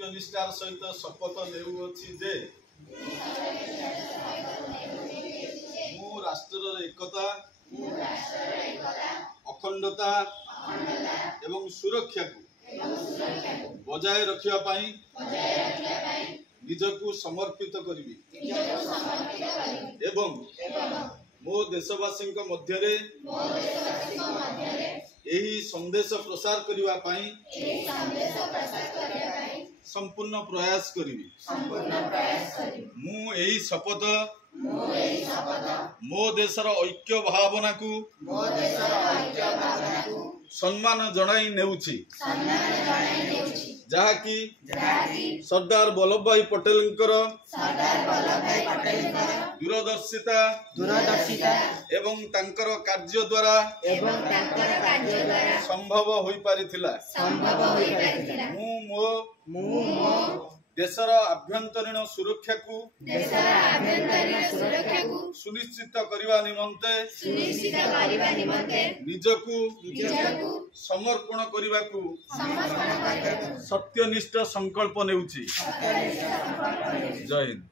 सत्यनिष्ठार सहित शपथ नेउछि जे मु राष्ट्रर एकता अखंडता एवं सुरक्षा को बजाय रखिया पाई निजकु समर्पित करिवि एवं मो देशवासी मध्यरे यही संदेश प्रसार करिवा पाई संपूर्ण प्रयास करिवि मु एही शपथ मो देशर ऐक्य भावना को सम्मान जणाई नेउछि जहाँकि सरदार वल्लभ भाई पटेल दूरदर्शिता एवं तांकर कार्य द्वारा संभव होई पारिथिला मो देशर आभ्यंतरीण सुरक्षा को सुनिश्चित करने निमंते निजकु समर्पण करने को सत्यनिष्ठ संकल्प नेउछि। जय हिंद।